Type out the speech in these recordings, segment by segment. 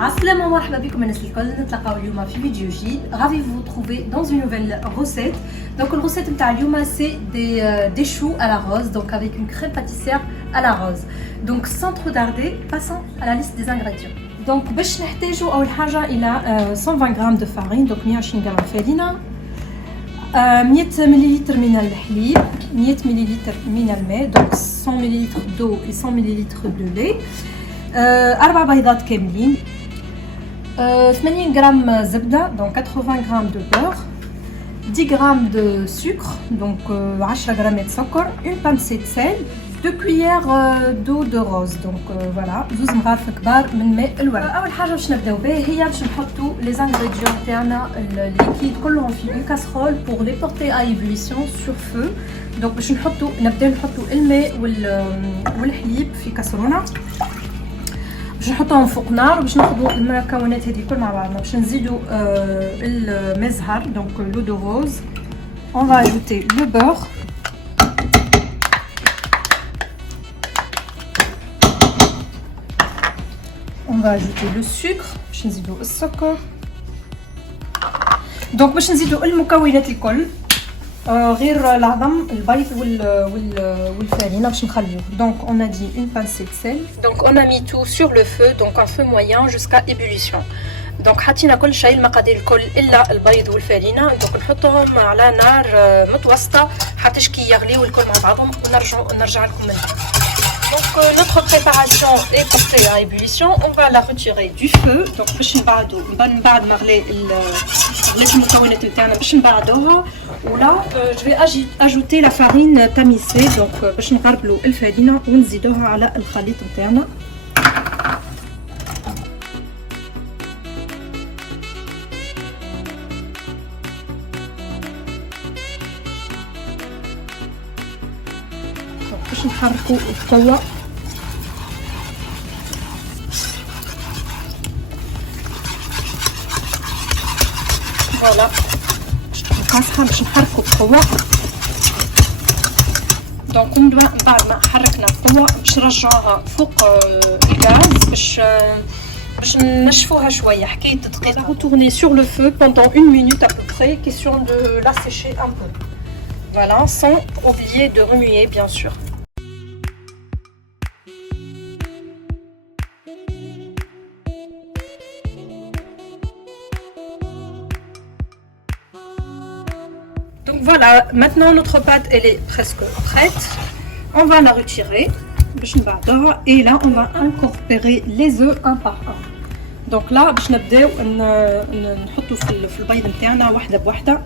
Assalam marhaba bikoum الناس الكل نتلاقاو اليوم في فيديو جديد. Ravi de vous retrouver dans une nouvelle recette. Donc la recette نتاع اليوم c'est des choux à la rose, donc avec une crème pâtissière à la rose. Donc sans trop tarder, passons à la liste des ingrédients. Donc باش نحتاجو اول حاجه الى 120 غرام de farine, donc 120 غرام فرينه, 100 ملل من الحليب, 100 ملل من الماء, donc 100 ملل d'eau et 100 ملل de lait, 4 بيضات كاملين, 80 غرام زبده, donc 80 غرام de beurre, 10 غرام de sucre, donc 10 غرام سكر, une pincée de sel, 2 cuillères d'eau de rose, donc voilà, 12 مغارف كبار من ماء الورد. اول حاجه باش نبداو بها هي باش نحطوا لي انغريديون تاعنا الليكيد كلهم في une casserole pour les porter à ébullition sur feu. donc باش نبداو نحطوا الماء والحليب في كاسرونه, باش نحطوهم فوق نار باش ناخذوا المكونات هذه كل مع بعضنا. باش نزيدوا المزهر, donc l'eau de rose, on va ajouter le beurre, on va ajouter le sucre, باش نزيدوا السكر. دونك باش نزيدوا المكونات الكل غير العظم, البيض والفرينه باش نخليوه. دونك on a dit une pincée de sel, donc on a mis tout sur le feu, donc un feu moyen jusqu'à ébullition. دونك حطينا كل شيء المقادير الكل الا البيض والفرينه, دونك نحطهم على نار متوسطه حتى كي يغليو الكل مع بعضهم ونرجع لكم منها. Donc notre préparation est portée à ébullition, on va la retirer du feu. Donc باش نبعدو من بعد ما غلي المكونات نتاعنا باش نبعدوها, ولا je vais ajouter la farine tamisée, donc باش نقربلو الفرينه ونزيدوها على الخليط نتاعنا. باش نحركو بقوه. فوالا نقصها باش نحركو بقوه. دونك من بعد ما حركنا بقوه باش نرجعوها فوق الغاز باش نشفوها شويه, حكايه دقيقه. retourner sur le feu pendant 1 minute à peu près, question de la sécher un peu. Voilà, sans oublier de remuer bien sûr. Donc voilà, maintenant notre pâte elle est presque prête. On va la retirer et là on va incorporer les œufs un par un. Donc là باش نبداو نحطوا في البيض نتاعنا واحده بواحده.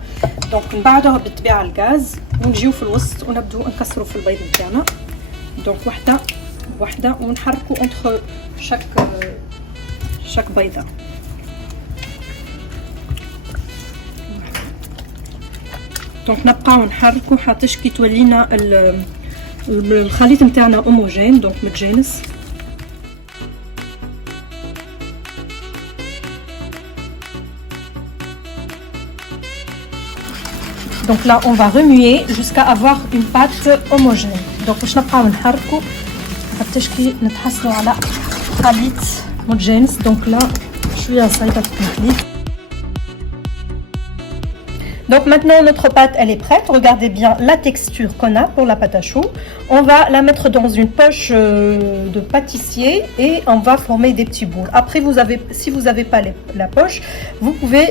دونك نبعدوها بالطبيعه الغاز ونجيو في الوسط ونبداو نكسروا في البيض نتاعنا. دونك واحده بواحده ونحركوا انتر شاك بيضه. دونك نبقاو نحركوا حتى كي تولينا الخليط نتاعنا هوموجين, دونك متجانس. Donc là on va remuer jusqu'à avoir une pâte homogène. Donc باش نبقاو نحركوا حتى كي نتحصلوا على خليط متجانس. دونك là شويه صايبه في الخليط. Donc maintenant notre pâte elle est prête. Regardez bien la texture qu'on a pour la pâte à choux. On va la mettre dans une poche de pâtissier et on va former des petits boules. Après si vous avez pas la poche, vous pouvez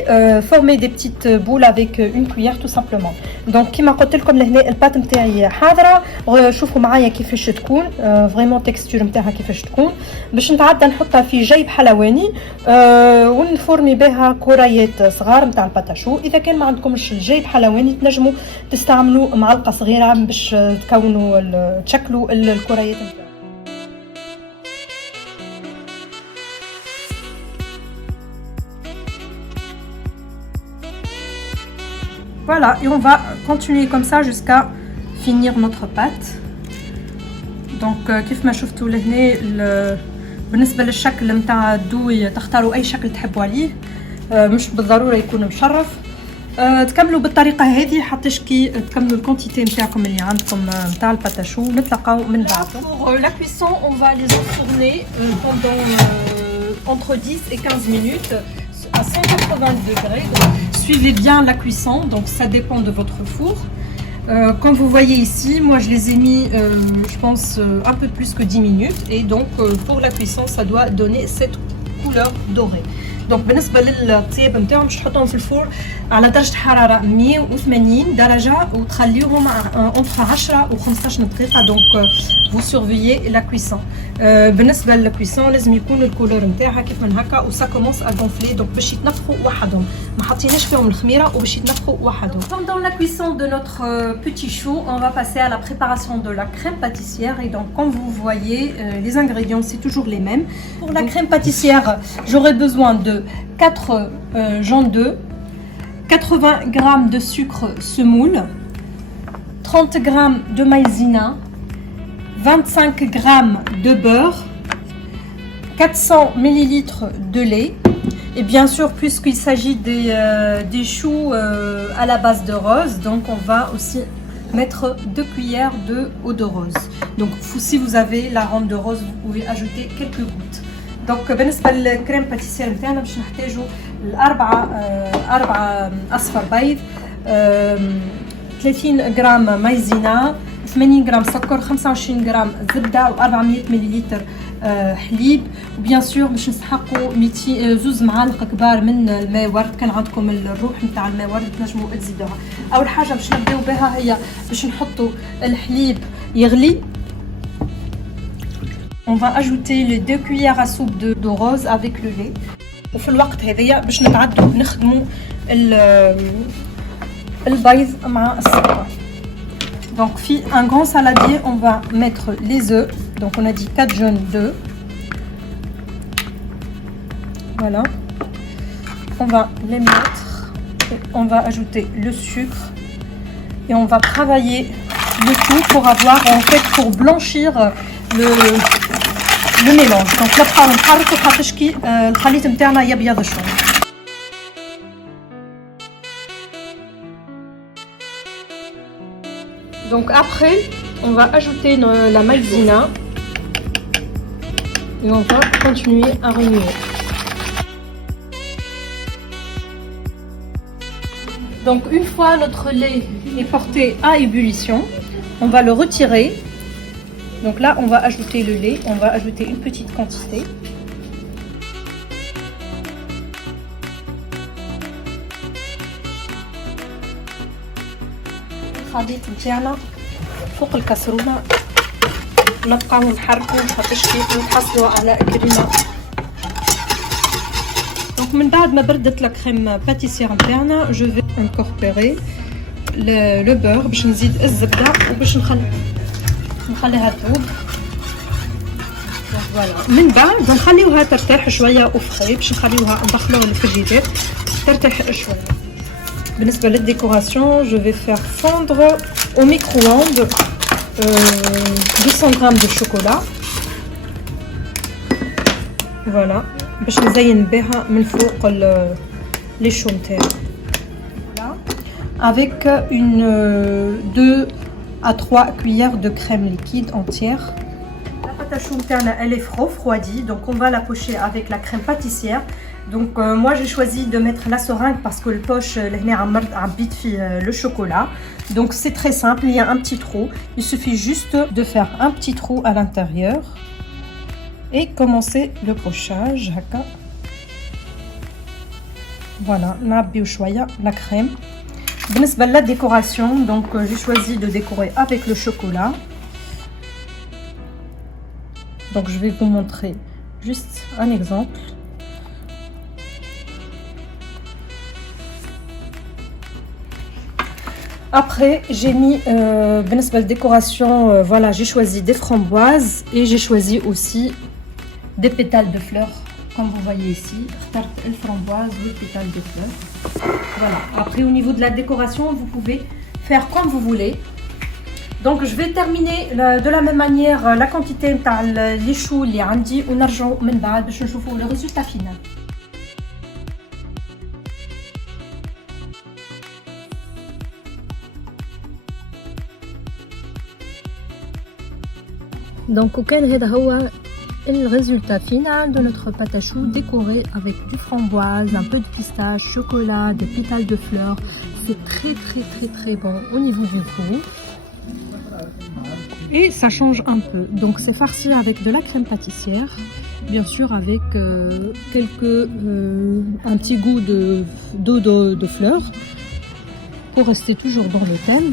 former des petites boules avec une cuillère tout simplement. Donc كيما قلت لكم لهنا البات نتاعي حاضره, شوفوا معايا كيفاش تكون فريمون تكستور نتاعها كيفاش تكون. باش نتعدى نحطها في جيب حلواني ونفورمي بها كريات صغار نتاع الباتاشو. اذا كان ما عندكمش الجيب حلواني تنجموا تستعملوا معلقه صغيره باش تشكلوا الكريات نتاعها. Voilà, et on va continuer comme ça jusqu'à finir notre pâte. Donc كيف ما شفتوا لهنا بالنسبه للشكل نتاع الدوي تختاروا اي شكل تحبوا عليه, مش بالضروره يكون مشرف. تكملوا بالطريقه هذه حتى كي تكملوا الكونتيتي نتاعكم اللي عندكم نتاع الباتاشو. نتلاقاو من بعد. Pour la cuisson, on va les enfourner pendant entre 10 et 15 minutes à 180 degrés. Donc, suivez bien la cuisson, donc ça dépend de votre four. Comme vous voyez ici, moi je les ai mis, je pense, un peu plus que 10 minutes. Et donc pour la cuisson, ça doit donner cette couleur dorée. Donc بالنسبه للطياب نتاعهم باش تحطوهم في الفور على درجه حراره 180 درجه وتخليوهم entre 10 و 15 دقيقه. دونك vous surveillez la cuisson. بالنسبه للكويسون لازم يكون الكولور نتاعها كيف من هكا وسا كومونس ا gonfler. دونك باش يتنفخوا وحدهم، ما حطيناش فيهم الخميره وباش يتنفخوا وحدهم. Pendant la cuisson de notre petit chou, on va passer à la préparation de la crème pâtissière. Et donc comme vous voyez, les ingrédients c'est toujours les mêmes. Pour la crème pâtissière, j'aurai besoin de 4 jaunes d'œufs, 80 g de sucre semoule, 30 g de maïzena, 25 g de beurre, 400 ml de lait. Et bien sûr, puisqu'il s'agit des choux à la base de rose, donc on va aussi mettre 2 cuillères d'eau de rose. Donc si vous avez l'arôme de rose, vous pouvez ajouter quelques gouttes. Donc بالنسبه للكريم باتيسير نتاعنا باش نحتاجوا 4 اصفر بيض، 30 غرام مايزينا، 80 غرام سكر، 25 غرام زبده و400 مليلتر حليب. وبيان سور باش نسحقوا 2 معالق كبار من الماء ورد. كان عندكم الروح نتاع الماء ورد تنجموا تزيدوها. اول حاجه باش نبداو بها هي باش نحطوا الحليب يغلي. On va ajouter les 2 cuillères à soupe de rose avec le lait. وفي الوقت هذايا باش نتعدوا نخدموا البيض مع السكر. Donc في un grand saladier, on va mettre les œufs. Donc on a dit 4 jaunes d'œufs. Voilà. On va les mettre. Et on va ajouter le sucre. Et on va travailler le tout pour avoir, en fait, pour blanchir le mélange. Donc là بقاو نحركوا حتى شكي الخليط نتاعنا يبيض شويه. Donc après, on va ajouter la maïzena et on va continuer à remuer. Donc une fois notre lait est porté à ébullition, on va le retirer. Donc là, on va ajouter le lait, on va ajouter une petite quantité. الخليط نتاعنا فوق الكسرونه نبقاو نحركو حتى شكي نحصلوا على كريمه. دونك من بعد ما بردت لا كريم باتيسير نتاعنا جو في انكوربوري لو بور باش نزيد الزبده وباش نخليها تذوب. فوالا من بعد نخليوها ترتاح شويه وفخي باش نخليوها ندخلوها للفريجيدير ترتاح شويه. بالنسبه للديكوراسيون جو في faire fondre au micro-ondes 200 g de chocolat. Voilà باش نزين بها من فوق لي شو نتاعي. Avec une 2 à 3 cuillères de crème liquide entière. La pâte à choux elle est refroidie, donc on va la pocher avec la crème pâtissière. Donc moi j'ai choisi de mettre la seringue parce que le poche le chocolat. Donc c'est très simple, il y a un petit trou. Il suffit juste de faire un petit trou à l'intérieur et commencer le pochage. Voilà, نعبيو شوية la crème. بالنسبة la décoration, donc j'ai choisi de décorer avec le chocolat. Donc je vais vous montrer juste un exemple. Après j'ai mis بالنسبة la décoration, voilà, j'ai choisi des framboises et j'ai choisi aussi des pétales de fleurs. Comme vous voyez ici, les framboises ou les pétales de fleurs. Voilà. Après, au niveau de la décoration, vous pouvez faire comme vous voulez. Donc, je vais terminer de la même manière la quantité de les choux, les andi, ou l'argent, men ba'ad, باش نشوفوا le résultat final. دونك وكان هذا هو Et le résultat final de notre pâte à choux décoré avec du framboise, un peu de pistache, chocolat, des pétales de fleurs. C'est très bon au niveau du goût. Et ça change un peu. Donc c'est farci avec de la crème pâtissière. Bien sûr avec un petit goût d'eau de fleurs. Pour rester toujours dans le thème.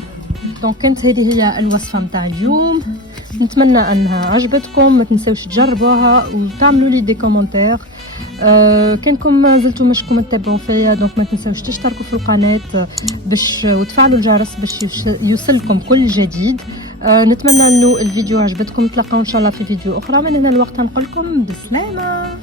Donc كانت هذه هي الوصفة متاع اليوم. نتمنى انها عجبتكم. ما تنساوش تجربوها وتعملوا لي دي كومنتير. كانكم ما زلتوا مشكم تتابعوا فيا دونك ما تنساوش تشتركوا في القناة باش وتفعلوا الجرس باش يوصلكم كل جديد. نتمنى انه الفيديو عجبتكم. نتلاقاو ان شاء الله في فيديو اخرى. من هنا الوقت نقول لكم بسلامة.